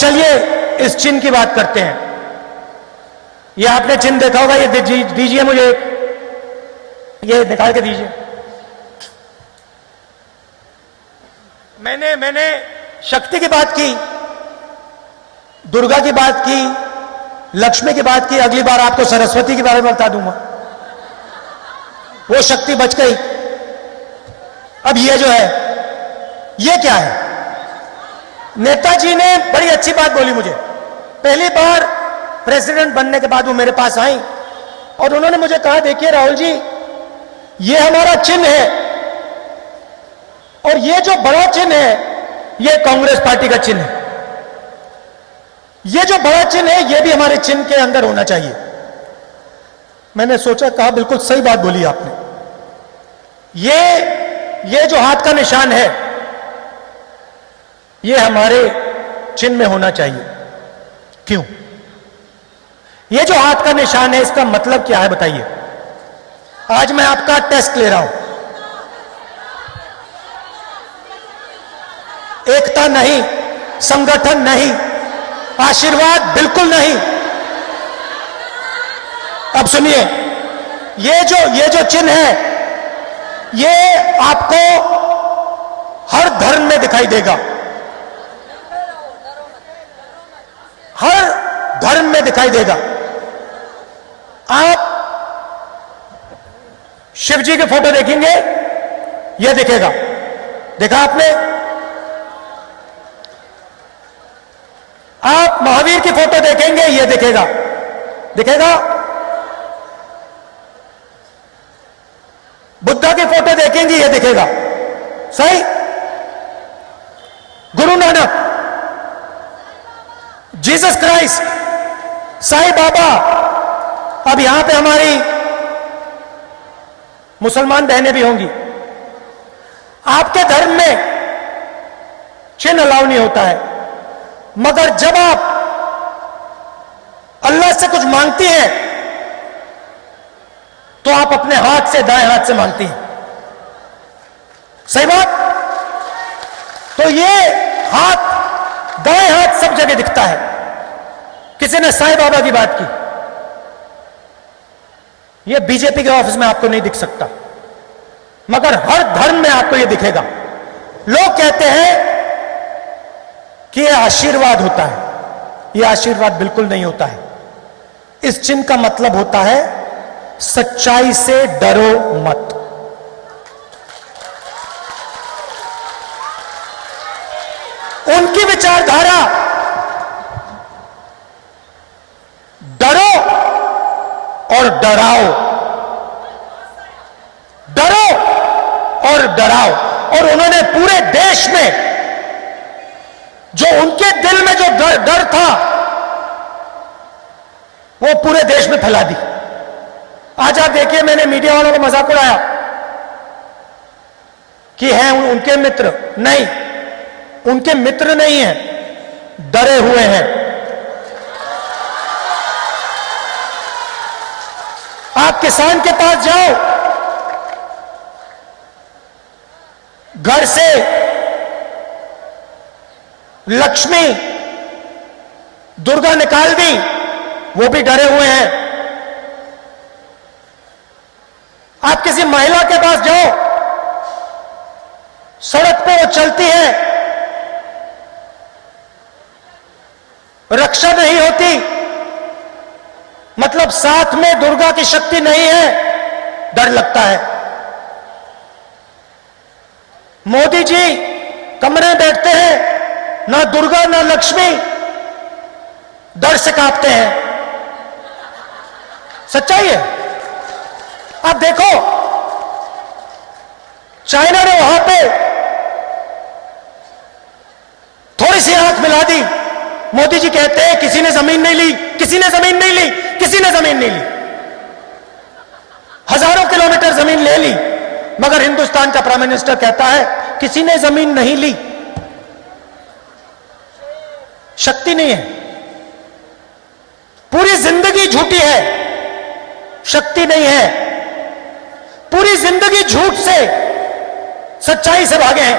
चलिए इस चिन्ह की बात करते हैं। ये आपने चिन्ह देखा होगा, ये दीजिए मुझे, ये निकाल के दीजिए। मैंने शक्ति की बात की, दुर्गा की बात की, लक्ष्मी की बात की। अगली बार आपको सरस्वती के बारे में बता दूंगा। वो शक्ति बच गई। अब ये जो है, ये क्या है? नेताजी ने बड़ी अच्छी बात बोली मुझे। पहली बार प्रेसिडेंट बनने के बाद वो मेरे पास आई और उन्होंने मुझे कहा, देखिए राहुल जी, ये हमारा चिन्ह है और ये जो बड़ा चिन्ह है ये कांग्रेस पार्टी का चिन्ह है। ये जो बड़ा चिन्ह है ये भी हमारे चिन्ह के अंदर होना चाहिए। मैंने सोचा, कहा बिल्कुल सही बात बोली आपने। ये जो हाथ का निशान है ये हमारे चिन्ह में होना चाहिए। क्यों? ये जो हाथ का निशान है इसका मतलब क्या है बताइए? आज मैं आपका टेस्ट ले रहा हूं। एकता नहीं, संगठन नहीं, आशीर्वाद बिल्कुल नहीं। अब सुनिए, ये जो चिन्ह है ये आपको हर धर्म में दिखाई देगा, हर धर्म में दिखाई देगा। आप शिव जी के फोटो देखेंगे, यह दिखेगा। देखा आपने? आप महावीर की फोटो देखेंगे, यह दिखेगा। दिखेगा? बुद्धा की फोटो देखेंगे, यह दिखेगा। सही? Guru Nanak, Jesus Christ, Sai Baba. अब यहां पे हमारी मुसलमान बहनें भी होंगी। आपके धर्म में चिन्ह अलाउ नहीं होता है, मगर जब आप अल्लाह से कुछ मांगती हैं तो आप अपने हाथ से, दाएं हाथ से मांगती हैं। सही बात? तो ये हाथ, दाएं हाथ सब जगह दिखता है। किसी ने साईं बाबा की बात की, ये बीजेपी के ऑफिस में आपको नहीं दिख सकता, मगर हर धर्म में आपको ये दिखेगा। लोग कहते हैं कि ये आशीर्वाद होता है। ये आशीर्वाद बिल्कुल नहीं होता है। इस चिन्ह का मतलब होता है सच्चाई से डरो मत। उनकी विचारधारा डरो और डराओ, डरो और डराओ। और उन्होंने पूरे देश में जो उनके दिल में जो डर था वो पूरे देश में फैला दी। आज आप देखिए, मैंने मीडिया वालों को मजाक उड़ाया कि हैं उनके मित्र। नहीं, उनके मित्र नहीं हैं, डरे हुए हैं। आप किसान के पास जाओ, घर से लक्ष्मी, दुर्गा निकाल दी, वो भी डरे हुए हैं। आप किसी महिला के पास जाओ, सड़क पे वो चलती है, रक्षा नहीं होती, मतलब साथ में दुर्गा की शक्ति नहीं है, डर लगता है। मोदी जी कमरे में बैठते हैं, ना दुर्गा ना लक्ष्मी, डर से कांपते हैं। सच्चाई है। आप देखो, चाइना ने वहां पे थोड़ी सी आंख मिला दी। मोदी जी कहते हैं किसी ने जमीन नहीं ली, किसी ने जमीन नहीं ली, किसी ने जमीन नहीं ली। हजारों किलोमीटर जमीन ले ली, मगर हिंदुस्तान का प्राइम मिनिस्टर कहता है किसी ने जमीन नहीं ली। शक्ति नहीं है, पूरी जिंदगी झूठी है, शक्ति नहीं है। पूरी जिंदगी झूठ से, सच्चाई से भागे हैं,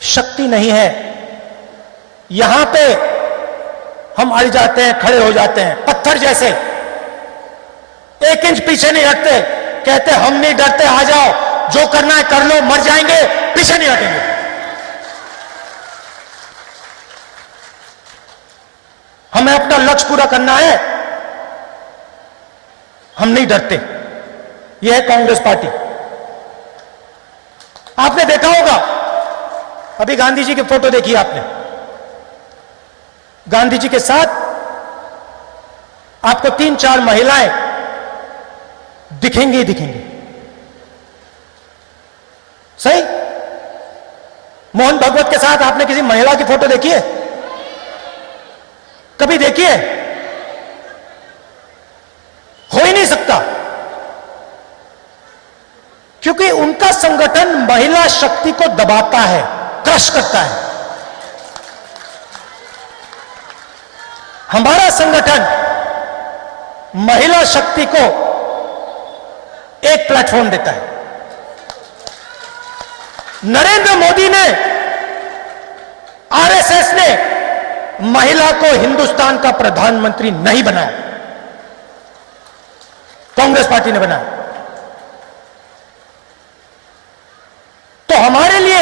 शक्ति शक्ति नहीं है। यहां पे हम अड़ जाते हैं, खड़े हो जाते हैं पत्थर जैसे, 1 इंच पीछे नहीं हटते, कहते हम नहीं डरते, आ जाओ, जो करना है कर लो, मर जाएंगे, पीछे नहीं हटेंगे। हमें अपना लक्ष्य पूरा करना है, हम नहीं डरते। यह है कांग्रेस पार्टी। आपने देखा होगा, अभी गांधी जी की फोटो देखी आपने, गांधी जी के साथ आपको 3-4 महिलाएं दिखेंगी ही दिखेंगी, सही? मोहन भगवत के साथ आपने किसी महिला की फोटो देखी है? कभी देखी है? हो ही नहीं सकता, क्योंकि उनका संगठन महिला शक्ति को दबाता है, क्रश करता है। हमारा संगठन महिला शक्ति को एक प्लेटफॉर्म देता है। नरेंद्र मोदी ने, आरएसएस ने महिला को हिंदुस्तान का प्रधानमंत्री नहीं बनाया, कांग्रेस पार्टी ने बनाया। तो हमारे लिए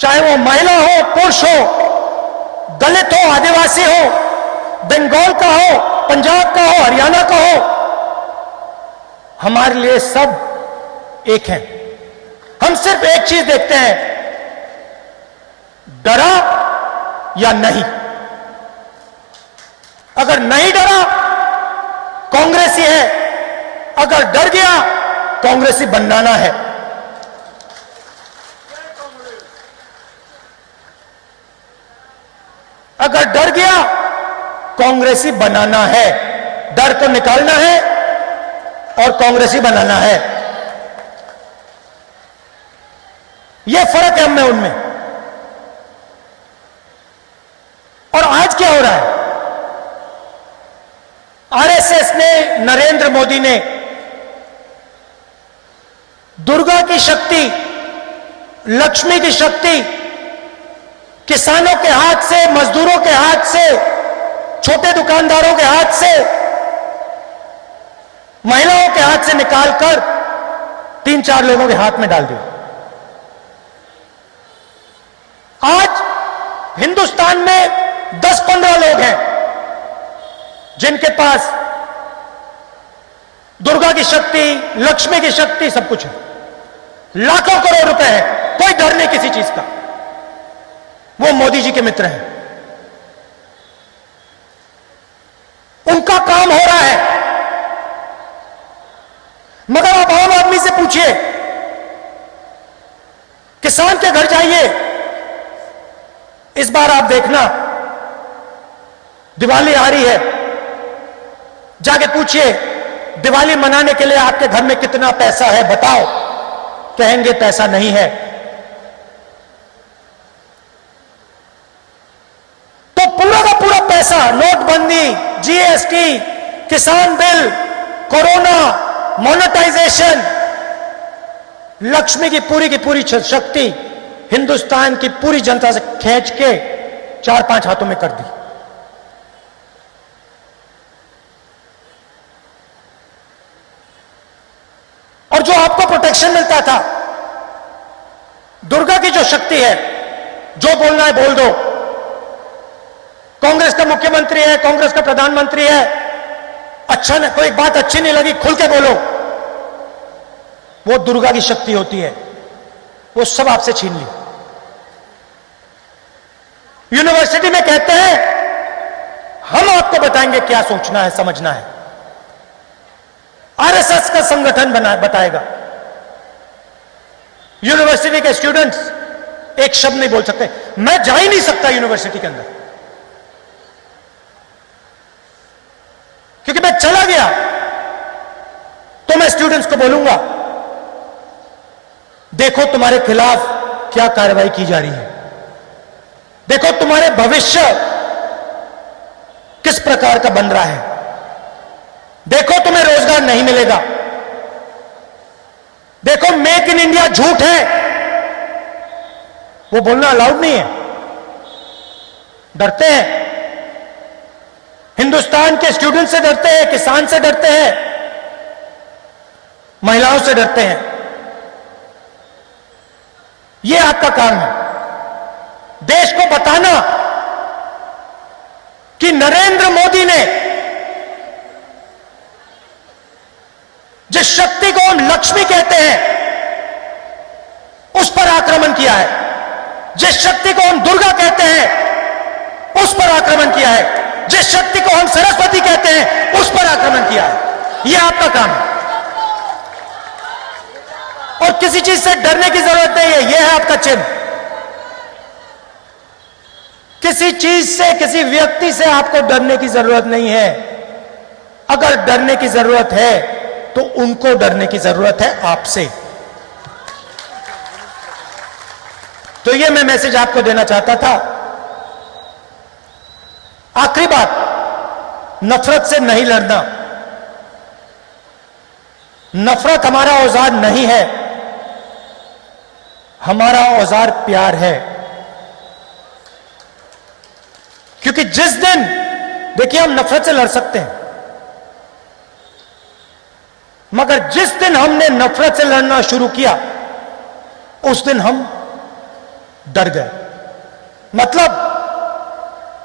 चाहे वो महिला हो, पुरुष हो, दलित हो, आदिवासी हो, बंगाल का हो, पंजाब का हो, हरियाणा का हो, हमारे लिए सब एक हैं। हम सिर्फ एक चीज देखते हैं, डरा या नहीं। अगर नहीं डरा, कांग्रेसी है, अगर डर गया, कांग्रेसी बनाना है। अगर डर गया, कांग्रेसी बनाना है। डर को निकालना है और कांग्रेसी बनाना है। यह फर्क है हम में उनमें। और आज क्या हो रहा है? आरएसएस ने, नरेंद्र मोदी ने दुर्गा की शक्ति, लक्ष्मी की शक्ति किसानों के हाथ से, मजदूरों के हाथ से, छोटे दुकानदारों के हाथ से, महिलाओं के हाथ से निकालकर 3-4 लोगों के हाथ में डाल दिया। आज हिंदुस्तान में 10-15 लोग हैं जिनके पास दुर्गा की शक्ति, लक्ष्मी की शक्ति, सब कुछ है। लाखों करोड़ रुपए है, कोई डर नहीं किसी चीज का। वो मोदी जी के मित्र हैं, उनका काम हो रहा है। मगर आप आम आदमी से पूछिए, किसान के घर जाइए, इस बार आप देखना दिवाली आ रही है, जाके पूछिए दिवाली मनाने के लिए आपके घर में कितना पैसा है, बताओ। कहेंगे पैसा नहीं है। तो पूरा का पूरा पैसा, नोटबंदी, जीएसटी, किसान बिल, कोरोना, मोनेटाइजेशन, लक्ष्मी की पूरी शक्ति हिंदुस्तान की पूरी जनता से खींच के 4-5 हाथों में कर दी। और जो आपको प्रोटेक्शन मिलता था, दुर्गा की जो शक्ति है, जो बोलना है बोल दो, कांग्रेस का मुख्यमंत्री है, कांग्रेस का प्रधानमंत्री है, अच्छा नहीं, कोई बात अच्छी नहीं लगी, खुल के बोलो, वो दुर्गा की शक्ति होती है, वो सब आपसे छीन ली। यूनिवर्सिटी में कहते हैं हम आपको बताएंगे क्या सोचना है, समझना है। आरएसएस का संगठन बताएगा। यूनिवर्सिटी के स्टूडेंट्स एक शब्द नहीं बोल सकते। मैं जा ही नहीं सकता यूनिवर्सिटी के अंदर, क्योंकि मैं चला गया तो मैं स्टूडेंट्स को बोलूंगा, देखो तुम्हारे खिलाफ क्या कार्रवाई की जा रही है, देखो तुम्हारे भविष्य किस प्रकार का बन रहा है, देखो तुम्हें रोजगार नहीं मिलेगा, देखो मेक इन इंडिया झूठ है, वो बोलना अलाउड नहीं है। डरते हैं, हिंदुस्तान के स्टूडेंट से डरते हैं, किसान से डरते हैं, महिलाओं से डरते हैं। यह आपका काम है, देश को बताना कि नरेंद्र मोदी ने जिस शक्ति को हम लक्ष्मी कहते हैं उस पर आक्रमण किया है, जिस शक्ति को हम दुर्गा कहते हैं उस पर आक्रमण किया है, जिस शक्ति को हम सरस्वती कहते हैं उस पर आक्रमण किया है। यह आपका काम है और किसी चीज से डरने की जरूरत नहीं है। यह है आपका चिन्ह। किसी चीज से, किसी व्यक्ति से आपको डरने की जरूरत नहीं है। अगर डरने की जरूरत है तो उनको डरने की जरूरत है, आपसे। तो यह मैं मैसेज आपको देना चाहता था। आखिरी बात, नफरत से नहीं लड़ना। नफरत हमारा औजार नहीं है, हमारा औजार प्यार है। क्योंकि जिस दिन, देखिए, हम नफरत से लड़ सकते हैं, मगर जिस दिन हमने नफरत से लड़ना शुरू किया उस दिन हम डर गए। मतलब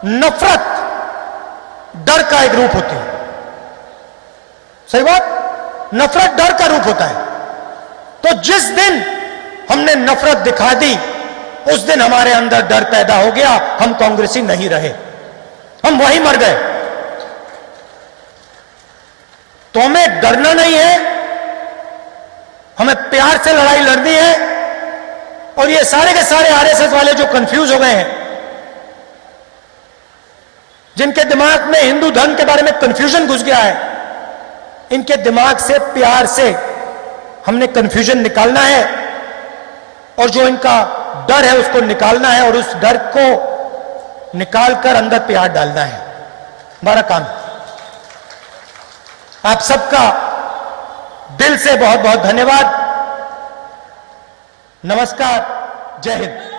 नफरत डर का एक रूप होती है। सही बात, नफरत डर का रूप होता है। तो जिस दिन हमने नफरत दिखा दी उस दिन हमारे अंदर डर पैदा हो गया, हम कांग्रेसी नहीं रहे, हम वहीं मर गए। तो हमें डरना नहीं है, हमें प्यार से लड़ाई लड़नी है। और ये सारे के सारे आरएसएस वाले जो कंफ्यूज हो गए हैं, जिनके दिमाग में हिंदू धर्म के बारे में कंफ्यूजन घुस गया है, इनके दिमाग से प्यार से हमने कंफ्यूजन निकालना है और जो इनका डर है उसको निकालना है और उस डर को निकालकर अंदर प्यार डालना है। हमारा काम। आप सबका दिल से बहुत बहुत धन्यवाद। नमस्कार, जय हिंद।